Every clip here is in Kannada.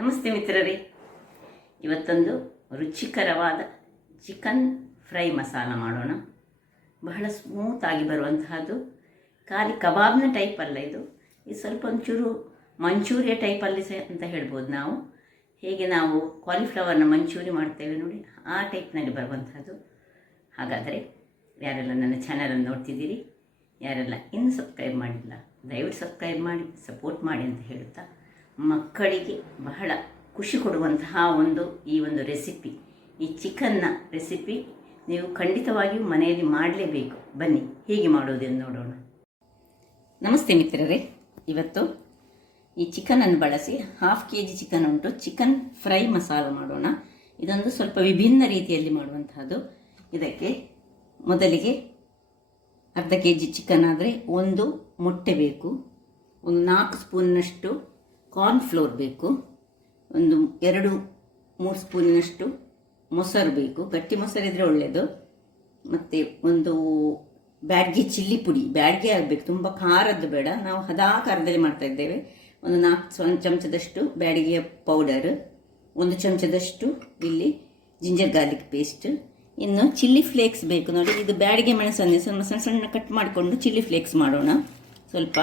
ನಮಸ್ತೆ ಮಿತ್ರರೇ, ಇವತ್ತೊಂದು ರುಚಿಕರವಾದ ಚಿಕನ್ ಫ್ರೈ ಮಸಾಲ ಮಾಡೋಣ. ಬಹಳ ಸ್ಮೂತಾಗಿ ಬರುವಂತಹದ್ದು. ಖಾಲಿ ಕಬಾಬ್ನ ಟೈಪ್ ಅಲ್ಲ ಇದು ಸ್ವಲ್ಪ ಒಂಚೂರು ಮಂಚೂರಿಯ ಟೈಪಲ್ಲಿ ಅಂತ ಹೇಳ್ಬೋದು. ಹೇಗೆ ನಾವು ಕಾಲಿಫ್ಲವರ್ನ ಮಂಚೂರಿ ಮಾಡ್ತೇವೆ ನೋಡಿ, ಆ ಟೈಪ್ನಲ್ಲಿ ಬರುವಂತಹದ್ದು. ಹಾಗಾದರೆ ಯಾರೆಲ್ಲ ನನ್ನ ಚಾನಲನ್ನು ನೋಡ್ತಿದ್ದೀರಿ, ಯಾರೆಲ್ಲ ಇನ್ನೂ ಸಬ್ಸ್ಕ್ರೈಬ್ ಮಾಡಿಲ್ಲ ದಯವಿಟ್ಟು ಸಬ್ಸ್ಕ್ರೈಬ್ ಮಾಡಿ ಸಪೋರ್ಟ್ ಮಾಡಿ ಅಂತ ಹೇಳುತ್ತಾ, ಮಕ್ಕಳಿಗೆ ಬಹಳ ಖುಷಿ ಕೊಡುವಂತಹ ಈ ಒಂದು ರೆಸಿಪಿ, ಈ ಚಿಕನ್ನ ರೆಸಿಪಿ ನೀವು ಖಂಡಿತವಾಗಿಯೂ ಮನೆಯಲ್ಲಿ ಮಾಡಲೇಬೇಕು. ಬನ್ನಿ ಹೇಗೆ ಮಾಡೋದೆಂದು ನೋಡೋಣ. ನಮಸ್ತೆ ಮಿತ್ರರೇ, ಇವತ್ತು ಈ ಚಿಕನನ್ನು ಬಳಸಿ 1/2 kg ಚಿಕನ್ ಉಂಟು, ಚಿಕನ್ ಫ್ರೈ ಮಸಾಲ ಮಾಡೋಣ. ಇದೊಂದು ಸ್ವಲ್ಪ ವಿಭಿನ್ನ ರೀತಿಯಲ್ಲಿ ಮಾಡುವಂತಹದ್ದು. ಇದಕ್ಕೆ ಮೊದಲಿಗೆ 1/2 kg ಚಿಕನ್ ಆದರೆ 1 ಮೊಟ್ಟೆ ಬೇಕು, ಒಂದು 4 ಸ್ಪೂನ್ನಷ್ಟು ಕಾರ್ನ್ಫ್ಲೋರ್ ಬೇಕು, ಒಂದು 2-3 ಸ್ಪೂನಿನಷ್ಟು ಮೊಸರು ಬೇಕು, ಗಟ್ಟಿ ಮೊಸರಿದ್ರೆ ಒಳ್ಳೆಯದು. ಮತ್ತು ಒಂದು ಬ್ಯಾಡ್ಗೆ ಚಿಲ್ಲಿ ಪುಡಿ, ಬ್ಯಾಡ್ಗೆ ಆಗಬೇಕು, ತುಂಬ ಖಾರದ್ದು ಬೇಡ, ನಾವು ಹದಾ ಖಾರದಲ್ಲಿ ಮಾಡ್ತಾ ಇದ್ದೇವೆ. ಒಂದು 4 ಚಮಚದಷ್ಟು ಬ್ಯಾಡಿಗೆಯ ಪೌಡರ್, 1 ಚಮಚದಷ್ಟು ಇಲ್ಲಿ ಜಿಂಜರ್ ಗಾರ್ಲಿಕ್ ಪೇಸ್ಟ್, ಇನ್ನು ಚಿಲ್ಲಿ ಫ್ಲೇಕ್ಸ್ ಬೇಕು ನೋಡಿ. ಇದು ಬ್ಯಾಡಿಗೆ ಮೆಣಸನ್ನು ಸಣ್ಣ ಸಣ್ಣ ಕಟ್ ಮಾಡಿಕೊಂಡು ಚಿಲ್ಲಿ ಫ್ಲೇಕ್ಸ್ ಮಾಡೋಣ. ಸ್ವಲ್ಪ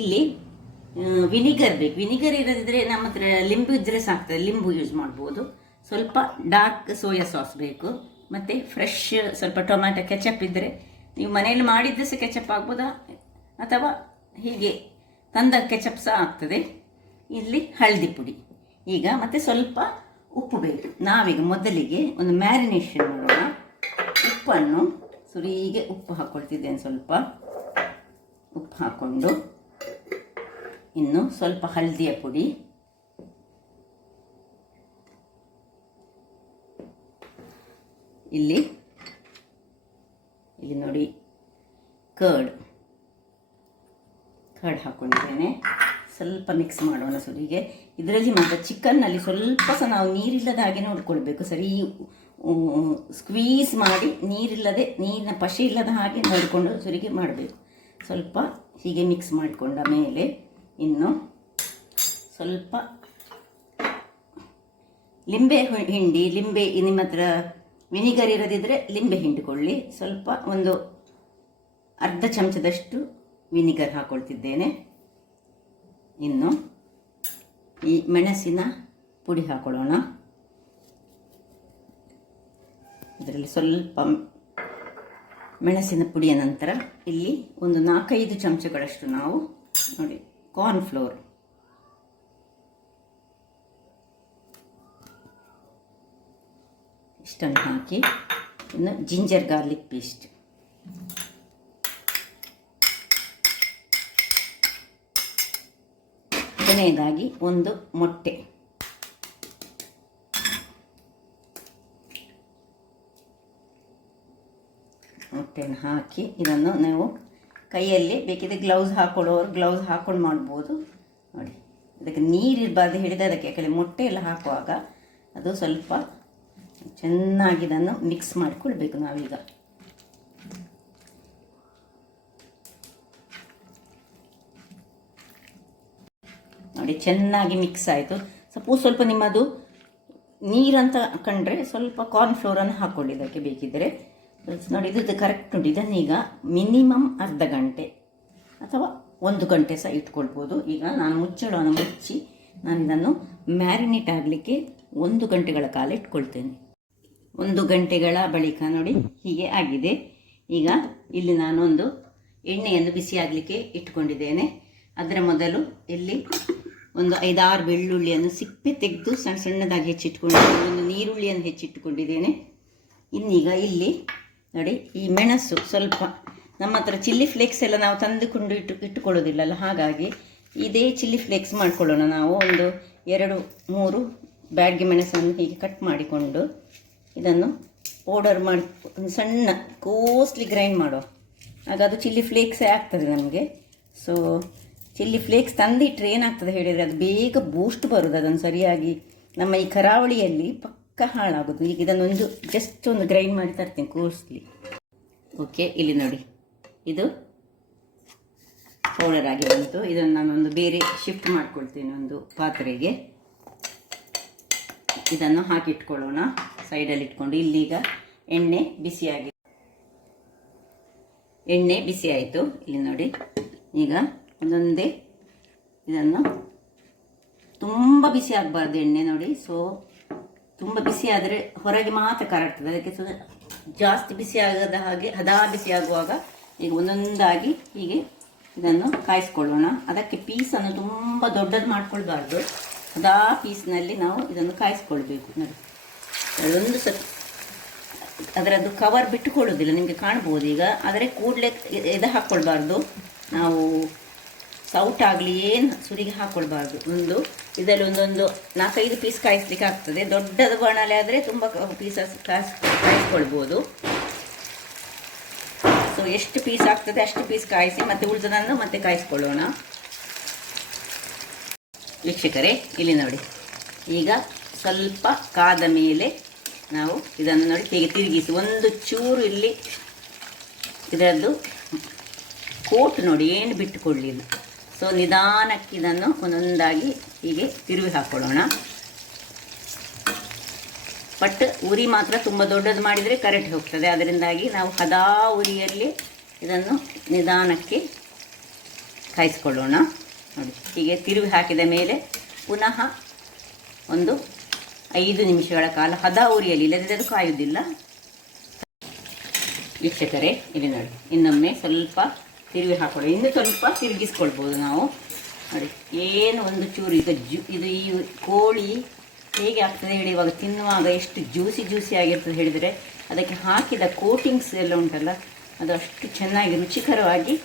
ಇಲ್ಲಿ ವಿನಿಗರ್ ಬೇಕು, ವಿನಿಗರ್ ಇರದಿದ್ದರೆ ನಮ್ಮ ಹತ್ರ ಲಿಂಬು ಇದ್ದರೆ ಸಾಕ್ತದೆ, ಲಿಂಬು ಯೂಸ್ ಮಾಡ್ಬೋದು. ಸ್ವಲ್ಪ ಡಾರ್ಕ್ ಸೋಯಾ ಸಾಸ್ ಬೇಕು, ಮತ್ತು ಫ್ರೆಶ್ ಸ್ವಲ್ಪ ಟೊಮ್ಯಾಟೊ ಕೆಚಪ್ ಇದ್ದರೆ ನೀವು ಮನೆಯಲ್ಲಿ ಮಾಡಿದ್ದು ಸಹ ಕೆಚಪ್ ಆಗ್ಬೋದಾ, ಅಥವಾ ಹೀಗೆ ತಂದ ಕೆಚಪ್ ಸಹ ಆಗ್ತದೆ. ಇಲ್ಲಿ ಹಳದಿ ಪುಡಿ ಈಗ, ಮತ್ತು ಸ್ವಲ್ಪ ಉಪ್ಪು ಬೇಕು. ನಾವೀಗ ಮೊದಲಿಗೆ ಒಂದು ಮ್ಯಾರಿನೇಷನ್ ಮಾಡೋಣ. ಉಪ್ಪನ್ನು ಹೀಗೆ ಉಪ್ಪು ಹಾಕ್ಕೊಳ್ತಿದ್ದೇನೆ, ಸ್ವಲ್ಪ ಉಪ್ಪು ಹಾಕ್ಕೊಂಡು, ಇನ್ನು ಸ್ವಲ್ಪ ಹಳದಿಯ ಪುಡಿ, ಇಲ್ಲಿ ನೋಡಿ ಕರ್ಡ್ ಹಾಕ್ಕೊಂಡಿದ್ದೇನೆ. ಸ್ವಲ್ಪ ಮಿಕ್ಸ್ ಮಾಡೋಣ ಹೀಗೆ. ಇದರಲ್ಲಿ ಮಾತ್ರ ಚಿಕನ್ನಲ್ಲಿ ಸ್ವಲ್ಪ ಸಹ ನಾವು ನೀರಿಲ್ಲದ ಹಾಗೆ ನೋಡಿಕೊಳ್ಬೇಕು, ಸರಿ ಸ್ಕ್ವೀಸ್ ಮಾಡಿ ನೀರಿನ ಪಶೆ ಇಲ್ಲದ ಹಾಗೆ ನೋಡಿಕೊಂಡು ಸುರಿಗೆ ಮಾಡಬೇಕು. ಸ್ವಲ್ಪ ಹೀಗೆ ಮಿಕ್ಸ್ ಮಾಡಿಕೊಂಡ ಮೇಲೆ ಇನ್ನು ಸ್ವಲ್ಪ ಲಿಂಬೆ ಹಿಂಡಿ, ನಿಮ್ಮ ಹತ್ರ ವಿನಿಗರ್ ಇರದಿದ್ದರೆ ಲಿಂಬೆ ಹಿಂಡಿಕೊಳ್ಳಿ. ಸ್ವಲ್ಪ ಒಂದು ಅರ್ಧ ಚಮಚದಷ್ಟು ವಿನಿಗರ್ ಹಾಕ್ಕೊಳ್ತಿದ್ದೇನೆ. ಇನ್ನು ಈ ಮೆಣಸಿನ ಪುಡಿ ಹಾಕೊಳ್ಳೋಣ. ಇದರಲ್ಲಿ ಸ್ವಲ್ಪ ಮೆಣಸಿನ ಪುಡಿಯ ನಂತರ ಇಲ್ಲಿ ಒಂದು 4-5 ಚಮಚಗಳಷ್ಟು ನಾವು ನೋಡಿ ಕಾರ್ನ್ಫ್ಲೋರ್, ಇಷ್ಟನ್ನು ಹಾಕಿ, ಇನ್ನು ಜಿಂಜರ್ ಗಾರ್ಲಿಕ್ ಪೇಸ್ಟ್, ಕೊನೆಯದಾಗಿ ಒಂದು ಮೊಟ್ಟೆಯನ್ನು ಹಾಕಿ ಇದನ್ನು ನೀವು ಕೈಯಲ್ಲಿ ಬೇಕಿದ್ರೆ ಗ್ಲೌಸ್ ಹಾಕೊಳ್ಳೋರು ಗ್ಲೌಸ್ ಹಾಕೊಂಡು ಮಾಡ್ಬೋದು ನೋಡಿ. ಅದಕ್ಕೆ ನೀರಿರಬಾರ್ದು ಹೇಳಿದರೆ ಅದಕ್ಕೆ ಯಾಕಂದರೆ ಮೊಟ್ಟೆ ಎಲ್ಲ ಹಾಕುವಾಗ ಅದು ಸ್ವಲ್ಪ ಚೆನ್ನಾಗಿ ಇದನ್ನು ಮಿಕ್ಸ್ ಮಾಡಿಕೊಳ್ಬೇಕು. ನಾವೀಗ ನೋಡಿ ಚೆನ್ನಾಗಿ ಮಿಕ್ಸ್ ಆಯಿತು. ಸ್ವಲ್ಪ ನಿಮ್ಮದು ನೀರಂತ ಕಂಡ್ರೆ ಸ್ವಲ್ಪ ಕಾರ್ನ್ಫ್ಲೋರನ್ನು ಹಾಕ್ಕೊಳ್ಳಿ ಇದಕ್ಕೆ ಬೇಕಿದ್ದರೆ ನೋಡಿ. ಇದು ಕರೆಕ್ಟ್ ಉಂಟು. ಇದನ್ನೀಗ ಮಿನಿಮಮ್ ಅರ್ಧ ಗಂಟೆ ಅಥವಾ 1 ಗಂಟೆ ಸಹ ಇಟ್ಕೊಳ್ಬೋದು. ಈಗ ನಾನು ಮುಚ್ಚಳವನ್ನು ಮುಚ್ಚಿ ನಾನು ಇದನ್ನು ಮ್ಯಾರಿನೇಟ್ ಆಗಲಿಕ್ಕೆ 1 ಗಂಟೆಗಳ ಕಾಲ ಇಟ್ಕೊಳ್ತೇನೆ. 1 ಗಂಟೆಗಳ ಬಳಿಕ ನೋಡಿ ಹೀಗೆ ಆಗಿದೆ. ಈಗ ಇಲ್ಲಿ ನಾನೊಂದು ಎಣ್ಣೆಯನ್ನು ಬಿಸಿ ಆಗಲಿಕ್ಕೆ ಇಟ್ಕೊಂಡಿದ್ದೇನೆ. ಅದರ ಮೊದಲು ಇಲ್ಲಿ ಒಂದು 5-6 ಬೆಳ್ಳುಳ್ಳಿಯನ್ನು ಸಿಪ್ಪೆ ತೆಗೆದು ಸಣ್ಣದಾಗಿ ಹೆಚ್ಚಿಟ್ಕೊಂಡಿದ್ದೇನೆ. ಒಂದು ನೀರುಳ್ಳಿಯನ್ನು ಹೆಚ್ಚಿಟ್ಟುಕೊಂಡಿದ್ದೇನೆ. ಇನ್ನೀಗ ಇಲ್ಲಿ ನೋಡಿ ಈ ಮೆಣಸು, ಸ್ವಲ್ಪ ನಮ್ಮ ಹತ್ರ ಚಿಲ್ಲಿ ಫ್ಲೇಕ್ಸ್ ಎಲ್ಲ ನಾವು ತಂದುಕೊಂಡು ಇಟ್ಟುಕೊಳ್ಳೋದಿಲ್ಲಲ್ಲ, ಹಾಗಾಗಿ ಇದೇ ಚಿಲ್ಲಿ ಫ್ಲೇಕ್ಸ್ ಮಾಡ್ಕೊಳ್ಳೋಣ. ನಾವು ಒಂದು 2-3 ಬ್ಯಾಡ್ಗೆ ಮೆಣಸನ್ನು ಹೀಗೆ ಕಟ್ ಮಾಡಿಕೊಂಡು ಇದನ್ನು ಪೌಡರ್ ಮಾಡಿ ಸಣ್ಣ ಕೋಸ್ಟ್ಲಿ ಗ್ರೈಂಡ್ ಮಾಡುವ, ಆಗ ಅದು ಚಿಲ್ಲಿ ಫ್ಲೇಕ್ಸೇ ಆಗ್ತದೆ ನಮಗೆ. ಸೊ ಚಿಲ್ಲಿ ಫ್ಲೇಕ್ಸ್ ತಂದಿಟ್ಟರೆ ಏನಾಗ್ತದೆ ಹೇಳಿದರೆ ಅದು ಬೇಗ ಬೂಸ್ಟ್ ಬರೋದು, ಅದನ್ನು ಸರಿಯಾಗಿ ನಮ್ಮ ಈ ಕರಾವಳಿಯಲ್ಲಿ ಪಕ್ಕ ಹಾಳಾಗೋದು. ಈಗ ಇದನ್ನೊಂದು ಜಸ್ಟ್ ಒಂದು ಗ್ರೈಂಡ್ ಮಾಡಿ ತರ್ತೀನಿ ಕೋಸ್ಟ್ಲಿ. ಓಕೆ, ಇಲ್ಲಿ ನೋಡಿ ಇದು ಪೌಡರ್ ಆಗಿ ಬಂತು. ಇದನ್ನು ನಾನೊಂದು ಬೇರೆ ಶಿಫ್ಟ್ ಮಾಡ್ಕೊಳ್ತೀನಿ ಒಂದು ಪಾತ್ರೆಗೆ. ಇದನ್ನು ಹಾಕಿಟ್ಕೊಳ್ಳೋಣ ಸೈಡಲ್ಲಿ ಇಟ್ಕೊಂಡು. ಇಲ್ಲೀಗ ಎಣ್ಣೆ ಬಿಸಿ ಆಯಿತು. ಇಲ್ಲಿ ನೋಡಿ, ಈಗ ಒಂದೊಂದೇ ಇದನ್ನು ತುಂಬ ಬಿಸಿ ಆಗಬಾರ್ದು ಎಣ್ಣೆ ನೋಡಿ. ಸೊ ತುಂಬ ಬಿಸಿ ಆದರೆ ಹೊರಗೆ ಮಾತ್ರ ಕರಗ್ತದೆ, ಅದಕ್ಕೆ ಜಾಸ್ತಿ ಬಿಸಿ ಆಗದ ಹಾಗೆ ಹದಾ ಬಿಸಿ ಆಗುವಾಗ ಈಗ ಒಂದೊಂದಾಗಿ ಹೀಗೆ ಇದನ್ನು ಕಾಯಿಸ್ಕೊಳ್ಳೋಣ. ಅದಕ್ಕೆ ಪೀಸನ್ನು ತುಂಬ ದೊಡ್ಡದು ಮಾಡ್ಕೊಳ್ಬಾರ್ದು, ಹದಾ ಪೀಸ್ನಲ್ಲಿ ನಾವು ಇದನ್ನು ಕಾಯಿಸ್ಕೊಳ್ಬೇಕು ನೋಡಿ. ಅದೊಂದು ಅದರದ್ದು ಕವರ್ ಬಿಟ್ಟುಕೊಳ್ಳೋದಿಲ್ಲ, ನಿಮಗೆ ಕಾಣ್ಬೋದು ಈಗ. ಆದರೆ ಕೂಡಲೇ ಇದು ಹಾಕ್ಕೊಳ್ಬಾರ್ದು, ನಾವು ಸೌಟ್ ಆಗಲಿ ಏನು ಸುರಿಗೆ ಹಾಕ್ಕೊಳ್ಬಾರ್ದು. ಇದರಲ್ಲಿ ಒಂದೊಂದು 4-5 ಪೀಸ್ ಕಾಯಿಸ್ಲಿಕ್ಕೆ ಆಗ್ತದೆ. ದೊಡ್ಡದು ಬಾಣಲೆ ಆದರೆ ತುಂಬ ಪೀಸಸ್ ಕಾಯಿಸ್ಕೊಳ್ಬೋದು. ಸೊ ಎಷ್ಟು ಪೀಸ್ ಆಗ್ತದೆ ಅಷ್ಟು ಪೀಸ್ ಕಾಯಿಸಿ ಮತ್ತೆ ಉಳಿದದನ್ನು ಮತ್ತೆ ಕಾಯಿಸ್ಕೊಳ್ಳೋಣ. ವೀಕ್ಷಕರೇ, ಇಲ್ಲಿ ನೋಡಿ, ಈಗ ಸ್ವಲ್ಪ ಕಾದ ಮೇಲೆ ನಾವು ಇದನ್ನು ನೋಡಿ ತಿರುಗಿಸಿ ಒಂದು ಚೂರು ಇಲ್ಲಿ ಇದರದ್ದು ಕೋಟ್ ನೋಡಿ ಏನು ಬಿಟ್ಟುಕೊಳ್ಳಿಲ್ಲ. ಸೊ ನಿಧಾನಕ್ಕೆ ಇದನ್ನು ಒಂದೊಂದಾಗಿ ಹೀಗೆ ತಿರುವಿ ಹಾಕ್ಕೊಳ್ಳೋಣ. ಬಟ್ ಉರಿ ಮಾತ್ರ ತುಂಬ ದೊಡ್ಡದು ಮಾಡಿದರೆ ಕರೆಕ್ಟ್ ಹೋಗ್ತದೆ. ಅದರಿಂದಾಗಿ ನಾವು ಹದಾ ಉರಿಯಲ್ಲಿ ಇದನ್ನು ನಿಧಾನಕ್ಕೆ ಕಾಯಿಸ್ಕೊಳ್ಳೋಣ ನೋಡಿ. ಹೀಗೆ ತಿರುವಿ ಹಾಕಿದ ಮೇಲೆ ಪುನಃ ಒಂದು 5 ನಿಮಿಷಗಳ ಕಾಲ ಹದಾ ಉರಿಯಲ್ಲಿ, ಇಲ್ಲದಿದ್ದರೆ ಅದು ಕಾಯುವುದಿಲ್ಲ. ವೀಕ್ಷಕರೇ, ಇಲ್ಲಿ ನೋಡಿ, ಇನ್ನೊಮ್ಮೆ ಸ್ವಲ್ಪ ತಿರುವಿ ಹಾಕೊಳ್ಳಿ. ಇನ್ನು ಸ್ವಲ್ಪ ತಿರುಗಿಸ್ಕೊಳ್ಬೋದು ನಾವು ನೋಡಿ. ಏನು ಒಂದು ಚೂರು ಈಗ ಇದು ಈ ಕೋಳಿ ಹೇಗೆ ಆಗ್ತದೆ ಹೇಳಿ, ಇವಾಗ ತಿನ್ನುವಾಗ ಎಷ್ಟು ಜ್ಯೂಸಿ ಆಗಿರ್ತದೆ ಹೇಳಿದರೆ, ಅದಕ್ಕೆ ಹಾಕಿದ ಕೋಟಿಂಗ್ಸ್ ಎಲ್ಲ ಉಂಟಲ್ಲ, ಅದು ಅಷ್ಟು ಚೆನ್ನಾಗಿ ರುಚಿಕರವಾಗಿ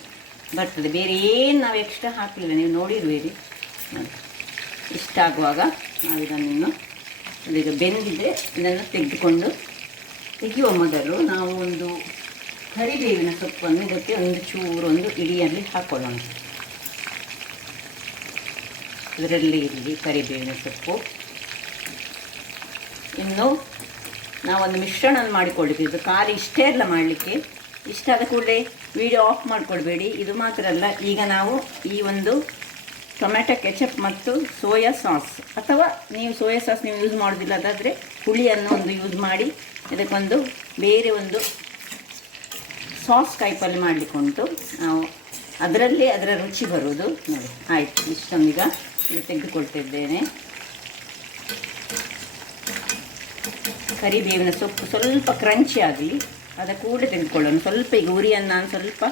ಬರ್ತದೆ. ಬೇರೆ ಏನು ನಾವು ಎಕ್ಸ್ಟ್ರಾ ಹಾಕಲಿಲ್ಲ, ನೀವು ನೋಡಿರುವಿರಿ ನೋಡಿ. ಇಷ್ಟ ಆಗುವಾಗ ನಾವು ಇದನ್ನು ಇದೀಗ ಬೆಂದಿದ್ದರೆ ಇದನ್ನು ತೆಗೆಯುವ ಮೊದಲು ನಾವು ಒಂದು ಕರಿಬೇವಿನ ಸೊಪ್ಪನ್ನು ಇದಕ್ಕೆ ಒಂದು ಚೂರೊಂದು ಇಡಿಯಲ್ಲಿ ಹಾಕ್ಕೊಳ್ಳೋಣ. ಇದರಲ್ಲಿ ಇರಲಿ ಕರಿಬೇವಿನ ಸೊಪ್ಪು. ಇನ್ನು ನಾವೊಂದು ಮಿಶ್ರಣ ಮಾಡಿಕೊಳ್ಳಿದ್ದು, ಖಾಲಿ ಇಷ್ಟೇ ಎಲ್ಲ ಮಾಡಲಿಕ್ಕೆ. ಇಷ್ಟ ಆದ ಕೂಡಲೇ ವಿಡಿಯೋ ಆಫ್ ಮಾಡಿಕೊಳ್ಬೇಡಿ. ಇದು ಮಾತ್ರ ಅಲ್ಲ, ಈಗ ನಾವು ಈ ಒಂದು ಟೊಮೆಟೊ ಕೆಚಪ್ ಮತ್ತು ಸೋಯಾ ಸಾಸ್, ಅಥವಾ ನೀವು ಸೋಯಾ ಸಾಸ್ ನೀವು ಯೂಸ್ ಮಾಡೋದಿಲ್ಲ ಅದಾದರೆ ಹುಳಿಯನ್ನು ಒಂದು ಯೂಸ್ ಮಾಡಿ ಇದಕ್ಕೊಂದು ಬೇರೆ ಒಂದು ಸಾಸ್ ಟೈಪಲ್ಲಿ ಮಾಡಲಿಕ್ಕುಂಟು. ನಾವು ಅದರಲ್ಲಿ ಅದರ ರುಚಿ ಬರುವುದು ನೋಡಿ. ಆಯಿತು, ಇಷ್ಟೊಂದೀಗ ಇದು ತೆಗೆದುಕೊಳ್ತಿದ್ದೇನೆ. ಕರಿಬೇವಿನ ಸೊಪ್ಪು ಸ್ವಲ್ಪ ಕ್ರಂಚಿ ಆಗಲಿ, ಅದ ಕೂಡ ತೆಗೆದುಕೊಳ್ಳೋಣ. ಸ್ವಲ್ಪ ಈಗ ಉರಿಯನ್ನು ನಾನು ಸ್ವಲ್ಪ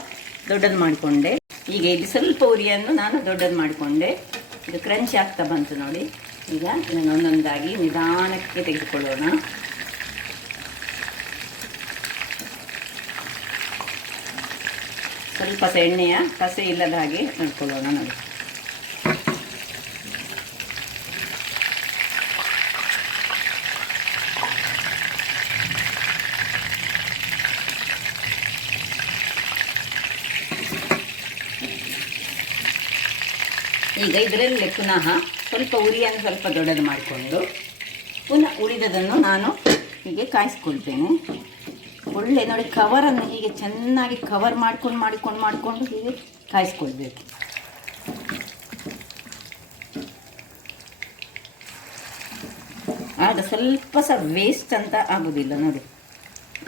ದೊಡ್ಡದು ಮಾಡಿಕೊಂಡೆ. ಈಗ ಇಲ್ಲಿ ಸ್ವಲ್ಪ ಉರಿಯನ್ನು ನಾನು ದೊಡ್ಡದು ಮಾಡಿಕೊಂಡೆ. ಇದು ಕ್ರಂಚಿ ಆಗ್ತಾ ಬಂತು ನೋಡಿ. ಈಗ ಇದನ್ನು ಒಂದೊಂದಾಗಿ ನಿಧಾನಕ್ಕೆ ತೆಗೆದುಕೊಳ್ಳೋಣ. ಸ್ವಲ್ಪ ಎಣ್ಣೆಯ ಕಸೆ ಇಲ್ಲದ ಹಾಗೆ ಮಾಡ್ಕೊಳ್ಳೋಣ ನೋಡಿ. ಈಗ ಇದರಲ್ಲಿ ಪುನಃ ಸ್ವಲ್ಪ ಉರಿಯನ್ನು ಸ್ವಲ್ಪ ದೊಡ್ಡದು ಮಾಡಿಕೊಂಡು ಪುನಃ ಉಳಿದದನ್ನು ನಾನು ಹೀಗೆ ಕಾಯಿಸ್ಕೊಳ್ತೇನೆ. ಒಳ್ಳೆ ನೋಡಿ, ಕವರನ್ನು ಹೀಗೆ ಚೆನ್ನಾಗಿ ಕವರ್ ಮಾಡಿಕೊಂಡು ಹೀಗೆ ಕಾಯಿಸ್ಕೊಳ್ಬೇಕು. ಆಗ ಸ್ವಲ್ಪ ಸಹ ವೇಸ್ಟ್ ಅಂತ ಆಗೋದಿಲ್ಲ ನೋಡಿ.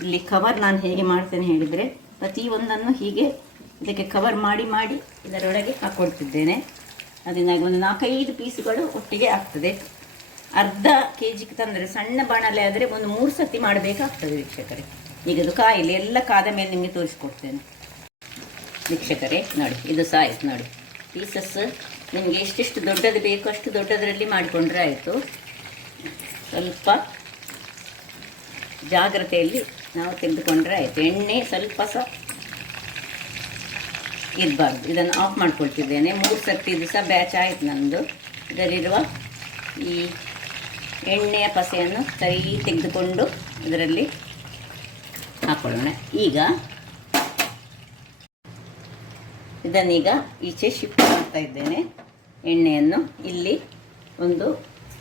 ಇಲ್ಲಿ ಕವರ್ ನಾನು ಹೇಗೆ ಮಾಡ್ತೇನೆ ಹೇಳಿದರೆ, ಪ್ರತಿಯೊಂದನ್ನು ಹೀಗೆ ಇದಕ್ಕೆ ಕವರ್ ಮಾಡಿ ಇದರೊಳಗೆ ಹಾಕ್ಕೊಳ್ತಿದ್ದೇನೆ. ಅದರಿಂದಾಗಿ ಒಂದು 4-5 ಪೀಸ್ಗಳು ಒಟ್ಟಿಗೆ ಆಗ್ತದೆ. ಅರ್ಧ ಕೆಜಿಗೆ ತಂದರೆ ಸಣ್ಣ ಬಾಣಲೆ ಆದರೆ ಒಂದು 3 ಸತಿ ಮಾಡಬೇಕಾಗ್ತದೆ ವೀಕ್ಷಕರೇ. ಈಗ ಅದು ಕಾಯಿಲೆ ಎಲ್ಲ ಕಾದ ಮೇಲೆ ನಿಮಗೆ ತೋರಿಸ್ಕೊಡ್ತೇನೆ ವೀಕ್ಷಕರೇ. ನೋಡಿ, ಇದು ಸಹ ಆಯ್ತು ನೋಡಿ. ಪೀಸಸ್ ನಿಮಗೆ ಎಷ್ಟೆಷ್ಟು ದೊಡ್ಡದು ಬೇಕು ಅಷ್ಟು ದೊಡ್ಡದರಲ್ಲಿ ಮಾಡಿಕೊಂಡ್ರೆ ಆಯಿತು. ಸ್ವಲ್ಪ ಜಾಗ್ರತೆಯಲ್ಲಿ ನಾವು ತೆಗೆದುಕೊಂಡ್ರೆ ಆಯಿತು. ಎಣ್ಣೆ ಸ್ವಲ್ಪ ಸಹ ಇರಬಾರ್ದು. ಇದನ್ನು ಆಫ್ ಮಾಡ್ಕೊಳ್ತಿದ್ದೇನೆ. 3 ಸರ್ತಿ ಇದು ಸಹ ಬ್ಯಾಚ್ ಆಯಿತು ನಮ್ಮದು. ಇದರಲ್ಲಿರುವ ಈ ಎಣ್ಣೆಯ ಪಸೆಯನ್ನು ಸರಿ ತೆಗೆದುಕೊಂಡು ಇದರಲ್ಲಿ ಹಾಕೊಳ್ಳೋಣ. ಈಗ ಇದನ್ನೀಗ ಈಚೆ ಶಿಫ್ಟ್ ಮಾಡ್ತಾ ಇದ್ದೇನೆ. ಎಣ್ಣೆಯನ್ನು ಇಲ್ಲಿ ಒಂದು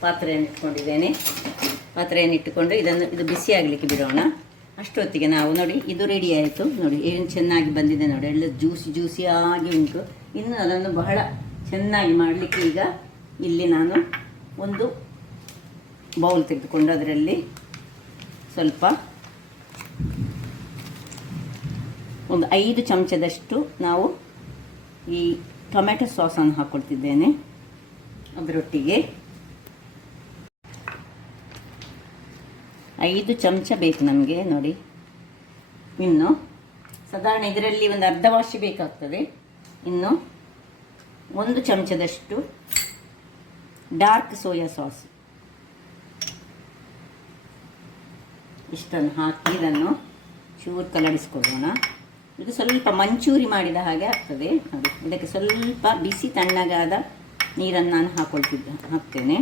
ಪಾತ್ರೆಯನ್ನು ಇಟ್ಕೊಂಡಿದ್ದೇನೆ. ಪಾತ್ರೆಯನ್ನು ಇಟ್ಟುಕೊಂಡು ಇದು ಬಿಸಿ ಆಗಲಿಕ್ಕೆ ಬಿಡೋಣ. ಅಷ್ಟೊತ್ತಿಗೆ ನಾವು ನೋಡಿ, ಇದು ರೆಡಿ ಆಯಿತು ನೋಡಿ. ಏನು ಚೆನ್ನಾಗಿ ಬಂದಿದೆ ನೋಡಿ, ಎಲ್ಲ ಜ್ಯೂಸಿಯಾಗಿ ಉಂಟು. ಇನ್ನು ಅದನ್ನು ಬಹಳ ಚೆನ್ನಾಗಿ ಮಾಡಲಿಕ್ಕೆ ಈಗ ಇಲ್ಲಿ ನಾನು ಒಂದು ಬೌಲ್ ತೆಗೆದುಕೊಂಡು ಅದರಲ್ಲಿ ಸ್ವಲ್ಪ ಒಂದು 5 ಚಮಚದಷ್ಟು ನಾವು ಈ ಟೊಮೆಟೊ ಸಾಸನ್ನು ಹಾಕ್ಕೊಳ್ತಿದ್ದೇನೆ. ಅದರೊಟ್ಟಿಗೆ 5 ಚಮಚ ಬೇಕು ನಮಗೆ ನೋಡಿ. ಇನ್ನು ಸಾಧಾರಣ ಇದರಲ್ಲಿ ಒಂದು ಅರ್ಧ ವಾಸಿ ಬೇಕಾಗ್ತದೆ. ಇನ್ನು 1 ಚಮಚದಷ್ಟು ಡಾರ್ಕ್ ಸೋಯಾ ಸಾಸ್ ಇಷ್ಟನ್ನು ಹಾಕಿ ಇದನ್ನು ಚೂರು ಕಲಡಿಸ್ಕೊಳ್ಳೋಣ. ಇದು ಸ್ವಲ್ಪ ಮಂಚೂರಿ ಮಾಡಿದ ಹಾಗೆ ಆಗ್ತದೆ ನೋಡಿ. ಇದಕ್ಕೆ ಸ್ವಲ್ಪ ಬಿಸಿ ತಣ್ಣಗಾದ ನೀರನ್ನು ನಾನು ಹಾಕ್ತೇನೆ.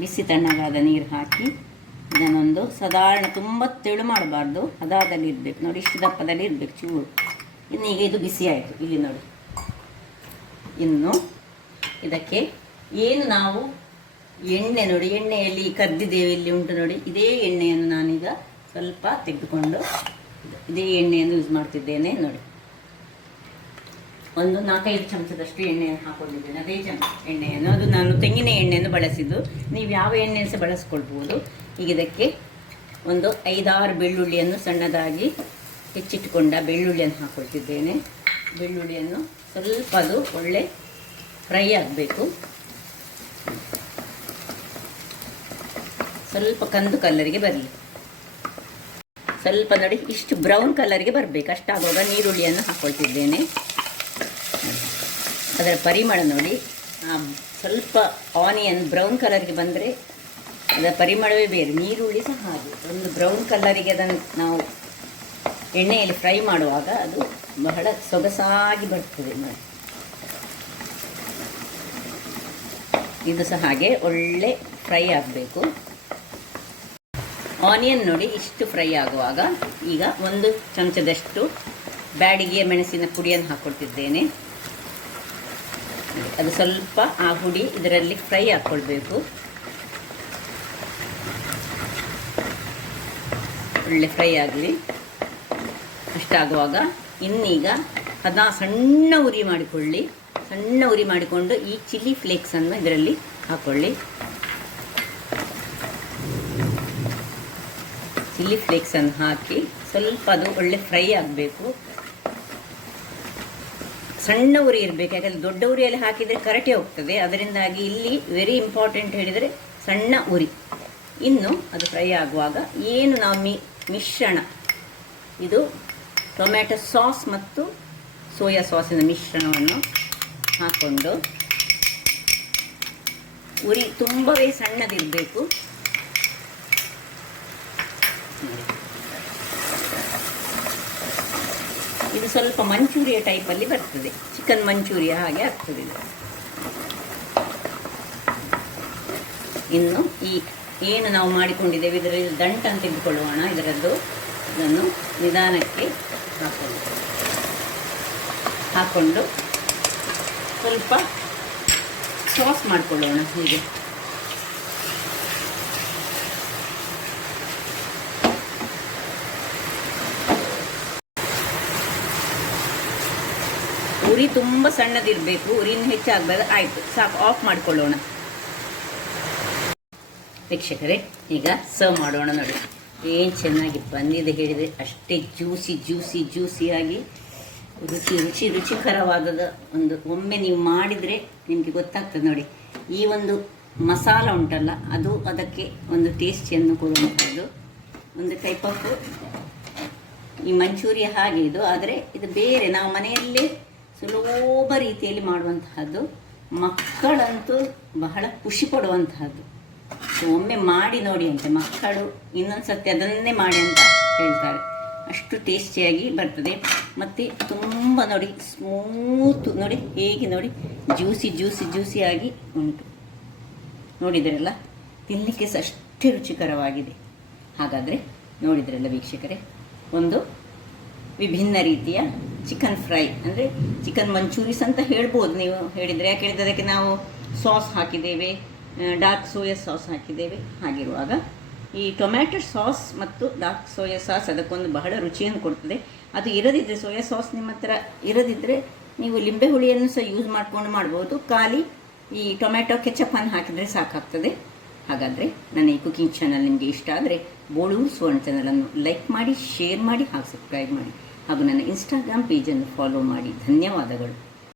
ಬಿಸಿ ತಣ್ಣಗಾದ ನೀರು ಹಾಕಿ ಇದನ್ನೊಂದು ಸಾಧಾರಣ ತುಂಬ ತೆಳು ಮಾಡಬಾರ್ದು, ಅದಾದಲ್ಲಿ ಇರಬೇಕು ನೋಡಿ. ಇಷ್ಟು ದಪ್ಪದಲ್ಲಿ ಇರಬೇಕು ಚೂರು. ಇನ್ನೀಗ ಇದು ಬಿಸಿ ಆಯಿತು ಇಲ್ಲಿ ನೋಡಿ. ಇನ್ನು ಇದಕ್ಕೆ ಏನು ನಾವು ಎಣ್ಣೆ ನೋಡಿ, ಎಣ್ಣೆಯಲ್ಲಿ ಕದ್ದಿದ್ದೇವೆ ಇಲ್ಲಿ ಉಂಟು ನೋಡಿ. ಇದೇ ಎಣ್ಣೆಯನ್ನು ನಾನೀಗ ಸ್ವಲ್ಪ ತೆಗೆದುಕೊಂಡು ಇದೇ ಎಣ್ಣೆಯನ್ನು ಯೂಸ್ ಮಾಡ್ತಿದ್ದೇನೆ ನೋಡಿ. ಒಂದು 4-5 ಚಮಚದಷ್ಟು ಎಣ್ಣೆಯನ್ನು ಹಾಕೊಂಡಿದ್ದೇನೆ. ಅದೇ ಎಣ್ಣೆಯನ್ನು, ಅದು ನಾನು ತೆಂಗಿನ ಎಣ್ಣೆಯನ್ನು ಬಳಸಿದ್ದು. ನೀವು ಯಾವ ಎಣ್ಣೆಯನ್ನು ಸಹ ಬಳಸ್ಕೊಳ್ಬೋದು. ಈಗ ಇದಕ್ಕೆ ಒಂದು 5-6 ಬೆಳ್ಳುಳ್ಳಿಯನ್ನು ಸಣ್ಣದಾಗಿ ಹೆಚ್ಚಿಟ್ಟುಕೊಂಡ ಬೆಳ್ಳುಳ್ಳಿಯನ್ನು ಹಾಕ್ಕೊಳ್ತಿದ್ದೇನೆ. ಬೆಳ್ಳುಳ್ಳಿಯನ್ನು ಸ್ವಲ್ಪ ಅದು ಒಳ್ಳೆ ಫ್ರೈ ಆಗಬೇಕು. ಸ್ವಲ್ಪ ಕಂದು ಕಲರಿಗೆ ಬರಲಿ. ಸ್ವಲ್ಪ ನೋಡಿ ಇಷ್ಟು ಬ್ರೌನ್ ಕಲರ್ಗೆ ಬರಬೇಕು. ಅಷ್ಟಾಗುವಾಗ ನೀರುಳ್ಳಿಯನ್ನು ಹಾಕ್ಕೊಳ್ತಿದ್ದೇನೆ. ಅದರ ಪರಿಮಳ ನೋಡಿ, ಸ್ವಲ್ಪ ಆನಿಯನ್ ಬ್ರೌನ್ ಕಲರ್ಗೆ ಬಂದರೆ ಅದರ ಪರಿಮಳವೇ ಬೇರೆ. ನೀರುಳ್ಳಿ ಸಹ ಹಾಗೆ ಒಂದು ಬ್ರೌನ್ ಕಲರಿಗೆ ಅದನ್ನು ನಾವು ಎಣ್ಣೆಯಲ್ಲಿ ಫ್ರೈ ಮಾಡುವಾಗ ಅದು ಬಹಳ ಸೊಗಸಾಗಿ ಬರ್ತದೆ ನೋಡಿ. ಇದು ಸಹ ಹಾಗೆ ಒಳ್ಳೆ ಫ್ರೈ ಆಗಬೇಕು. ಆನಿಯನ್ ನೋಡಿ ಇಷ್ಟು ಫ್ರೈ ಆಗುವಾಗ ಈಗ 1 ಚಮಚದಷ್ಟು ಬ್ಯಾಡಿಗೆ ಮೆಣಸಿನ ಪುಡಿಯನ್ನು ಹಾಕ್ಕೊಳ್ತಿದ್ದೇನೆ. ಅದು ಸ್ವಲ್ಪ ಆ ಹುಡಿ ಇದರಲ್ಲಿ ಫ್ರೈ ಹಾಕ್ಕೊಳ್ಬೇಕು. ಒಳ್ಳೆ ಫ್ರೈ ಆಗಲಿ. ಅಷ್ಟಾಗುವಾಗ ಇನ್ನೀಗ ಅದನ್ನ ಸಣ್ಣ ಉರಿ ಮಾಡಿಕೊಳ್ಳಿ. ಸಣ್ಣ ಉರಿ ಮಾಡಿಕೊಂಡು ಈ ಚಿಲ್ಲಿ ಫ್ಲೇಕ್ಸನ್ನು ಇದರಲ್ಲಿ ಹಾಕ್ಕೊಳ್ಳಿ. ಚಿಲ್ಲಿ ಫ್ಲೇಕ್ಸನ್ನು ಹಾಕಿ ಸ್ವಲ್ಪ ಅದು ಒಳ್ಳೆ ಫ್ರೈ ಆಗಬೇಕು. ಸಣ್ಣ ಉರಿ ಇರಬೇಕು, ಯಾಕಂದರೆ ದೊಡ್ಡ ಉರಿಯಲ್ಲಿ ಹಾಕಿದರೆ ಕರಟೆ ಹೋಗ್ತದೆ. ಅದರಿಂದಾಗಿ ಇಲ್ಲಿ ವೆರಿ ಇಂಪಾರ್ಟೆಂಟ್ ಹೇಳಿದರೆ ಸಣ್ಣ ಉರಿ. ಇನ್ನು ಅದು ಫ್ರೈ ಆಗುವಾಗ ಏನು ನಾವು ಮಿಶ್ರಣ, ಇದು ಟೊಮ್ಯಾಟೊ ಸಾಸ್ ಮತ್ತು ಸೋಯಾ ಸಾಸಿನ ಮಿಶ್ರಣವನ್ನು ಹಾಕ್ಕೊಂಡು ಉರಿ ತುಂಬವೇ ಸಣ್ಣದಿರಬೇಕು. ಇದು ಸ್ವಲ್ಪ ಮಂಚೂರಿಯ ಟೈಪಲ್ಲಿ ಬರ್ತದೆ, ಚಿಕನ್ ಮಂಚೂರಿಯ ಹಾಗೆ ಆಗ್ತದೆ ಇದು. ಇನ್ನು ಈ ಏನು ನಾವು ಮಾಡಿಕೊಂಡಿದ್ದೇವೆ ಇದರಲ್ಲಿ ದಂಟನ್ನು ತೆಗೆದುಕೊಳ್ಳೋಣ. ಇದರದ್ದು ಇದನ್ನು ನಿಧಾನಕ್ಕೆ ಹಾಕ್ಕೊಂಡು ಸ್ವಲ್ಪ ಸಾಸ್ ಮಾಡಿಕೊಳ್ಳೋಣ. ಹೀಗೆ ಉರಿ ತುಂಬ ಸಣ್ಣದಿರಬೇಕು, ಉರಿನ ಹೆಚ್ಚಾಗಬಾರ್ದು. ಆಯಿತು, ಸಾಕು, ಆಫ್ ಮಾಡಿಕೊಳ್ಳೋಣ. ವೀಕ್ಷಕರೇ, ಈಗ ಸರ್ವ್ ಮಾಡೋಣ. ನೋಡಿ ಏನು ಚೆನ್ನಾಗಿ ಬಂದಿದೆ ಹೇಳಿದರೆ ಅಷ್ಟೇ ಜ್ಯೂಸಿಯಾಗಿ ರುಚಿಕರವಾದ ಒಂದು. ಒಮ್ಮೆ ನೀವು ಮಾಡಿದರೆ ನಿಮಗೆ ಗೊತ್ತಾಗ್ತದೆ ನೋಡಿ. ಈ ಒಂದು ಮಸಾಲ ಉಂಟಲ್ಲ, ಅದು ಅದಕ್ಕೆ ಒಂದು ಟೇಸ್ಟಿಯನ್ನು ಕೊಡುವಂಥದ್ದು. ಒಂದು ಟೈಪ್ ಆಫ್ ಈ ಮಂಚೂರಿಯ ಹಾಗೆ ಇದು, ಆದರೆ ಇದು ಬೇರೆ. ನಾವು ಮನೆಯಲ್ಲೇ ಸುಲಭ ರೀತಿಯಲ್ಲಿ ಮಾಡುವಂತಹದ್ದು. ಮಕ್ಕಳಂತೂ ಬಹಳ ಖುಷಿ ಪಡುವಂತಹದ್ದು. ಒಮ್ಮೆ ಮಾಡಿ ನೋಡಿ ಅಂತ ಮಕ್ಕಳು ಇನ್ನೊಂದು ಸರ್ತಿ ಅದನ್ನೇ ಮಾಡಿ ಅಂತ ಹೇಳ್ತಾರೆ. ಅಷ್ಟು ಟೇಸ್ಟಿಯಾಗಿ ಬರ್ತದೆ. ಮತ್ತು ತುಂಬ ನೋಡಿ ಸ್ಮೂತ್ ನೋಡಿ, ಹೇಗೆ ನೋಡಿ ಜ್ಯೂಸಿಯಾಗಿ ಉಂಟು. ನೋಡಿದ್ರಲ್ಲ, ತಿನ್ನಲಿಕ್ಕೆ ಸಹ ಅಷ್ಟೇ ರುಚಿಕರವಾಗಿದೆ. ಹಾಗಾದರೆ ನೋಡಿದ್ರಲ್ಲ ವೀಕ್ಷಕರೇ, ಒಂದು ವಿಭಿನ್ನ ರೀತಿಯ ಚಿಕನ್ ಫ್ರೈ, ಅಂದರೆ ಚಿಕನ್ ಮಂಚೂರಿಸ್ ಅಂತ ಹೇಳ್ಬೋದು ನೀವು ಹೇಳಿದರೆ. ಯಾಕೆ ಹೇಳಿದರೆ ಅದಕ್ಕೆ ನಾವು ಸಾಸ್ ಹಾಕಿದ್ದೇವೆ, ಡಾರ್ಕ್ ಸೋಯಾ ಸಾಸ್ ಹಾಕಿದ್ದೇವೆ. ಹಾಗಿರುವಾಗ ಈ ಟೊಮ್ಯಾಟೊ ಸಾಸ್ ಮತ್ತು ಡಾರ್ಕ್ ಸೋಯಾ ಸಾಸ್ ಅದಕ್ಕೊಂದು ಬಹಳ ರುಚಿಯನ್ನು ಕೊಡ್ತದೆ. ಅದು ಇರದಿದ್ದರೆ, ಸೋಯಾ ಸಾಸ್ ನಿಮ್ಮ ಹತ್ರ ಇರದಿದ್ದರೆ ನೀವು ಲಿಂಬೆ ಹುಳಿಯನ್ನು ಸಹ ಯೂಸ್ ಮಾಡ್ಕೊಂಡು ಮಾಡ್ಬೋದು. ಖಾಲಿ ಈ ಟೊಮ್ಯಾಟೊ ಕೆಚಪ್ಪನ್ನು ಹಾಕಿದರೆ ಸಾಕಾಗ್ತದೆ. ಹಾಗಾದರೆ ನನ್ನ ಈ ಕುಕಿಂಗ್ ಚಾನಲ್ ನಿಮಗೆ ಇಷ್ಟ ಆದರೆ ಬೋಳೂರು ಸುವರ್ಣ ಚಾನಲನ್ನು ಲೈಕ್ ಮಾಡಿ, ಶೇರ್ ಮಾಡಿ ಹಾಗೂ ಸಬ್ಸ್ಕ್ರೈಬ್ ಮಾಡಿ ಹಾಗೂ ನನ್ನ ಇನ್ಸ್ಟಾಗ್ರಾಮ್ ಪೇಜನ್ನು ಫಾಲೋ ಮಾಡಿ. ಧನ್ಯವಾದಗಳು.